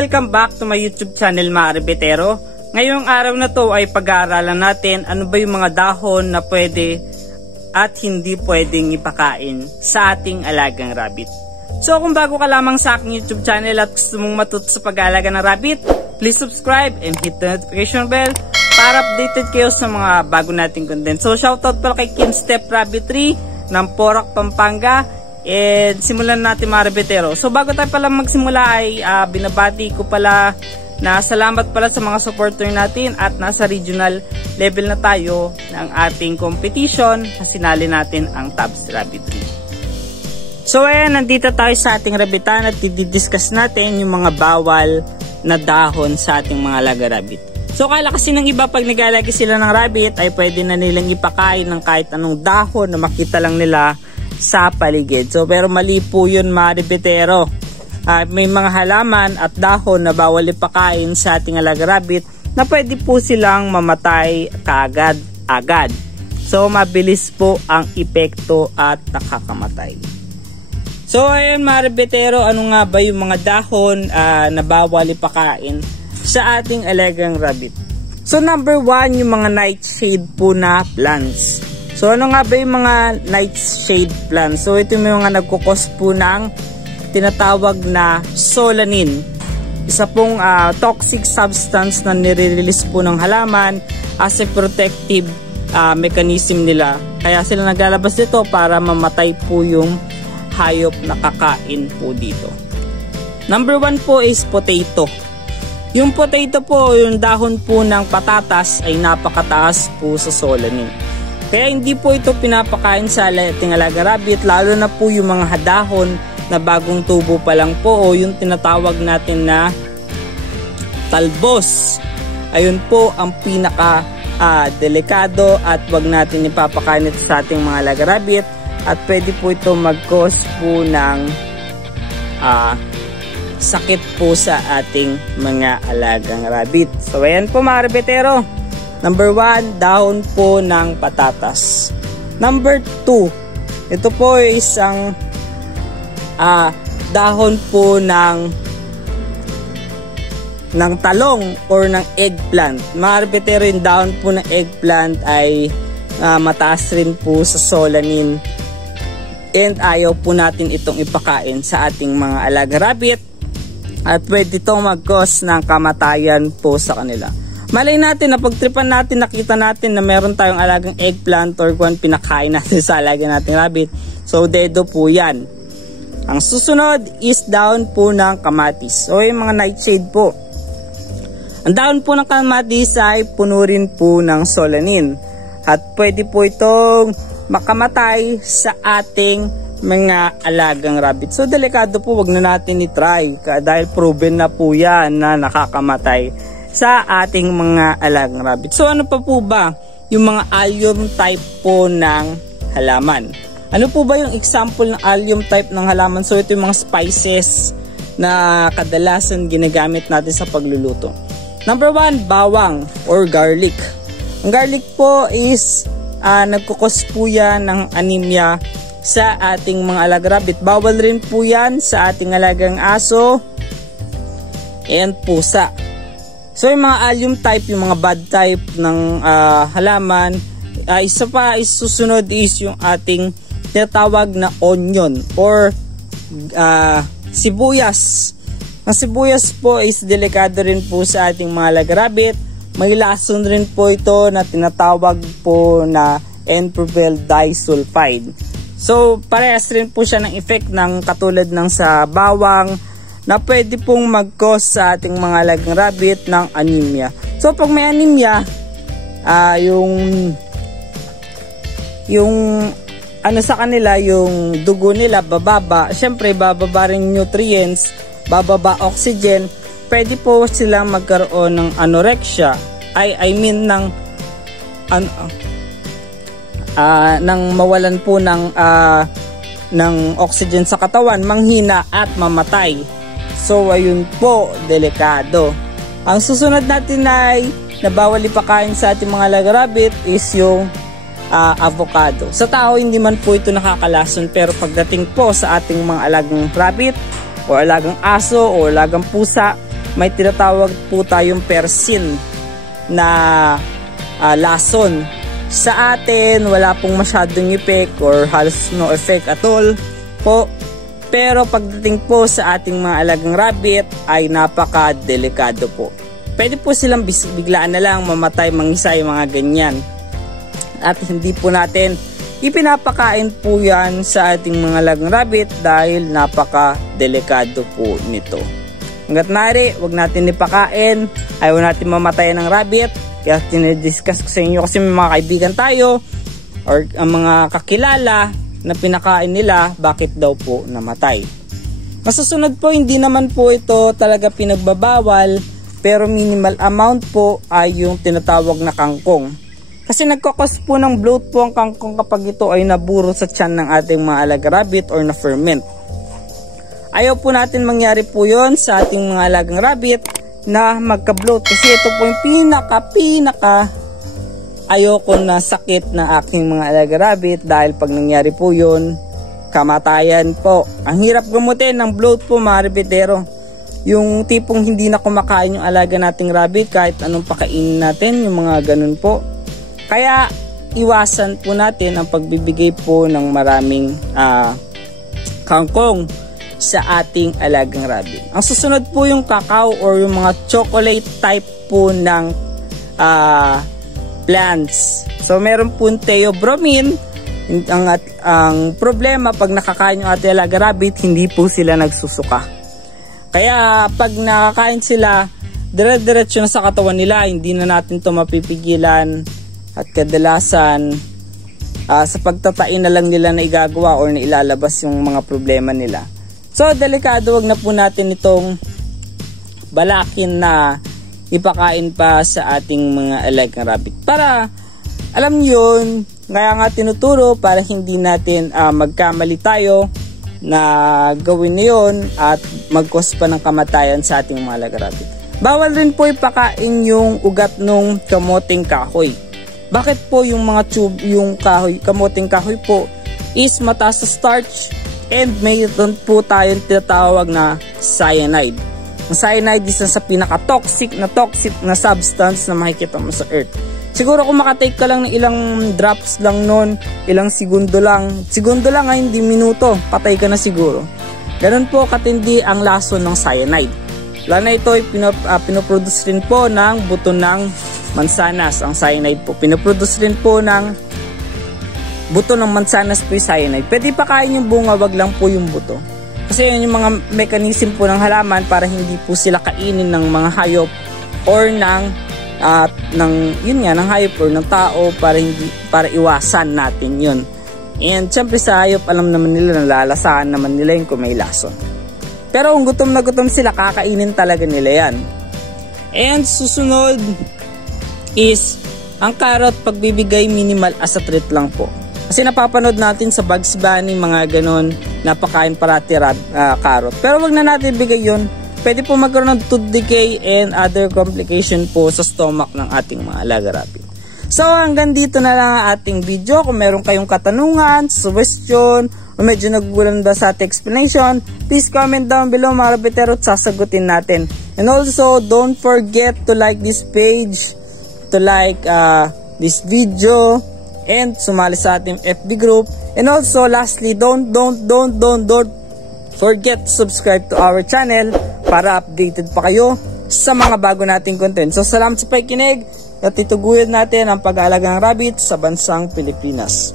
welcome back to my YouTube channel mga Rabitero. Ngayong araw na to ay pag-aaralan natin ano ba yung mga dahon na pwede at hindi pwedeng ipakain sa ating alagang rabbit. So kung bago ka lamang sa aking YouTube channel at gusto mong matuto sa pag-aalaga ng rabbit, please subscribe and hit the notification bell para updated kayo sa mga bago nating content. So shoutout pala kay Kim Step Rabbitry ng Porac, Pampanga. And simulan natin mga Rabitero. So bago tayo pala magsimula ay binabati ko pala na salamat pala sa mga supporter natin at nasa regional level na tayo ng ating competition na sinali natin ang Tabs Rabbitry. So ayan, nandito tayo sa ating rabbitan at i-discuss natin yung mga bawal na dahon sa ating mga alaga rabbit. So kala kasi ng iba pag nag-aalaga sila ng rabbit ay pwede na nilang ipakain ng kahit anong dahon na makita lang nila sa paligid. So pero mali po yun mga Rabitero. May mga halaman at dahon na bawal ipakain sa ating alaga rabbit na pwede po silang mamatay kaagad-agad. So mabilis po ang epekto at nakakamatay. So ayun mga Rabitero, ano nga ba yung mga dahon na bawal ipakain sa ating alagang rabbit? So number 1, yung mga nightshade po na plants. So ano nga ba yung mga nightshade plants? So ito yung mga nagkukos po ng tinatawag na solanine. Isa pong toxic substance na nire-release po ng halaman as a protective mechanism nila. Kaya sila naglalabas dito para mamatay po yung hayop na kakain po dito. Number 1 po is potato. Yung potato po, yung dahon po ng patatas ay napakataas po sa solanine. Kaya hindi po ito pinapakain sa ating alaga rabbit, lalo na po yung mga dahon na bagong tubo pa lang po o yung tinatawag natin na talbos. Ayun po ang pinaka delikado at wag natin ipapakain ito sa ating mga alaga rabbit at pwede po ito mag-cause po ng sakit po sa ating mga alagang rabbit. So ayan po mga Rabitero. Number 1, dahon po ng patatas. Number 2, ito po ay isang dahon po ng talong or ng eggplant. Mga Rabitero, yung dahon po ng eggplant ay mataas rin po sa solanine. And ayaw po natin itong ipakain sa ating mga alaga rabbit. At pwede itong mag-cause ng kamatayan po sa kanila. Malay natin na pagtripan natin, nakita natin na meron tayong alagang eggplant or kung pinakain natin sa alaga nating rabbit. So dedo po yan. Ang susunod is dahon po ng kamatis o yung mga nightshade po. Ang dahon po ng kamatis ay puno rin po ng solanine at pwede po itong makamatay sa ating mga alagang rabbit. So delikado po, wag na natin i-try dahil proven na po yan na nakakamatay sa ating mga alagang rabbit. So ano pa po ba yung mga allium type po ng halaman? Ano po ba yung example ng allium type ng halaman? So ito yung mga spices na kadalasan ginagamit natin sa pagluluto. Number 1, bawang or garlic. Ang garlic po is nagkukos po yan ng anemia sa ating mga alagang rabbit. Bawal rin po yan sa ating alagang aso and pusa. So yung mga allium type, yung mga bad type ng halaman, isa pa is susunod is yung ating tinatawag na onion or sibuyas. Ang sibuyas po is delikado rin po sa ating mga alaga rabbit. May lason rin po ito na tinatawag po na N-propyl disulfide. So parehas rin po siya ng effect ng katulad ng sa bawang na pwede pong mag-cause sa ating mga alagang rabbit ng anemia. So pag may anemia, yung ano sa kanila, yung dugo nila bababa, syempre bababa rin nutrients, bababa oxygen, pwede po silang magkaroon ng anorexia. I mean ng mawalan po ng oxygen sa katawan, manghina at mamatay. So ayun po, delikado. Ang susunod natin ay na bawal ipakain sa ating mga alaga rabbit is yung avocado. Sa tao hindi man po ito nakakalason, pero pagdating po sa ating mga alagang rabbit o alagang aso o alagang pusa, may tinatawag po tayong persin na lason. Sa atin, wala pong masyadong effect or halos no effect at all po. Pero pagdating po sa ating mga alagang rabbit ay napaka-delikado po. Pwede po silang biglaan na lang mamatay, mangisay, mga ganyan. At hindi po natin ipinapakain po yan sa ating mga alagang rabbit dahil napaka-delikado po nito. Hanggat nari, wag natin ipakain, ayaw natin mamatay ng rabbit. Kaya tinidiscuss ko sa inyo kasi may mga kaibigan tayo or ang mga kakilala na pinakain nila, bakit daw po namatay. Masusunod po, hindi naman po ito talaga pinagbabawal, pero minimal amount po ay yung tinatawag na kangkong. Kasi nagkakos po ng bloat po ang kangkong kapag ito ay naburo sa tiyan ng ating mga alaga rabbit or na ferment. Ayaw po natin mangyari po yon sa ating mga alagang rabbit na magka-bloat, kasi ito po yung pinaka ayoko na sakit na aking mga alaga rabbit, dahil pag nangyari po yun, kamatayan po. Ang hirap gamutin ng bloat po, mga rabbitero. Yung tipong hindi na kumakain yung alaga nating rabbit kahit anong pakainin natin, yung mga ganun po. Kaya iwasan po natin ang pagbibigay po ng maraming kangkong sa ating alagang rabbit. Ang susunod po yung cacao or yung mga chocolate type po ng plants. So meron po theobromine. Ang problema pag nakakain yung ating alaga rabbit, hindi po sila nagsusuka. Kaya pag nakakain sila, dire-diretso na sa katawan nila, hindi na natin to mapipigilan. At kadalasan sa pagtatain na lang nila na igagawa or na ilalabas yung mga problema nila. So, delikado, wag na po natin itong balakin na ipakain pa sa ating mga alagang rabbit. Para, alam yun, kaya nga tinuturo para hindi natin magkamali tayo na gawin na yun at mag-cause pa ng kamatayan sa ating mga alagang rabbit. Bawal rin po ipakain yung ugat ng kamoting kahoy. Bakit po yung mga tube, yung kahoy, kamoting kahoy po is mataas sa starch, and mayroon po tayong tinatawag na cyanide. Ang cyanide is sa pinaka-toxic na substance na makikita mo sa earth. Siguro kung makatake ka lang ng ilang drops lang nun, ilang segundo lang ay hindi minuto, patay ka na siguro. Ganun po katindi ang lason ng cyanide. Lalo na ito ay pinoproduce rin po ng buto ng mansanas. Ang cyanide po, pinoproduce rin po ng buto ng mansanas po yung cyanide. Pwede pa kain yung bunga, wag lang po yung buto. Kasi yun yung mga mechanism po ng halaman para hindi po sila kainin ng mga hayop or ng hayop or ng tao, para iwasan natin yun. And syempre sa hayop, alam naman nila, nalalasahan naman nila yung kung may lason. Pero kung gutom na gutom sila, kakainin talaga nila yan. And susunod is ang carrot, pagbibigay minimal as a treat lang po. Kasi napapanood natin sa Bugs Bunny, mga ganon, napakain parati carrot. Pero wag na natin bigay yun. Pwede po magkaroon ng tooth decay and other complication po sa stomach ng ating mga alaga rabbit. So hanggang dito na lang ang ating video. Kung meron kayong katanungan, suggestion, o medyo nagugulan ba sa ating explanation, please comment down below, mga rabbitero, at sasagutin natin. And also, don't forget to like this page, to like this video, and sumali sa ating FB group. And also, lastly, don't forget to subscribe to our channel para updated pa kayo sa mga bago nating content. So, salamat sa pakikinig at ituguyod natin ang pag-aalaga ng rabbit sa bansang Pilipinas.